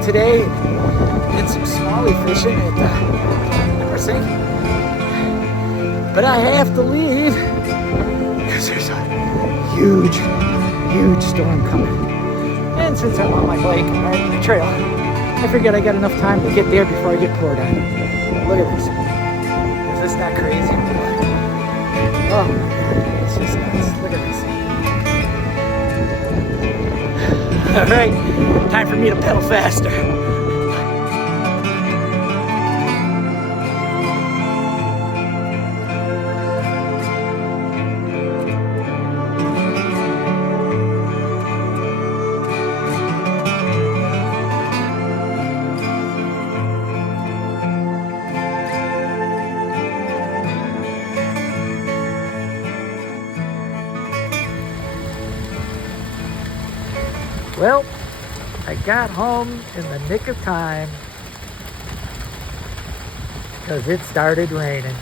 fishing today. Did some smallie fishing at Nippersink. But I have to leave because there's a huge storm coming. And since I'm on my bike and riding the trail, I figured I got enough time to get there before I get poured on. Look at this. Is this not crazy? Oh, it's just nuts. Look at this. All right, time for me to pedal faster. Well, I got home in the nick of time because it started raining.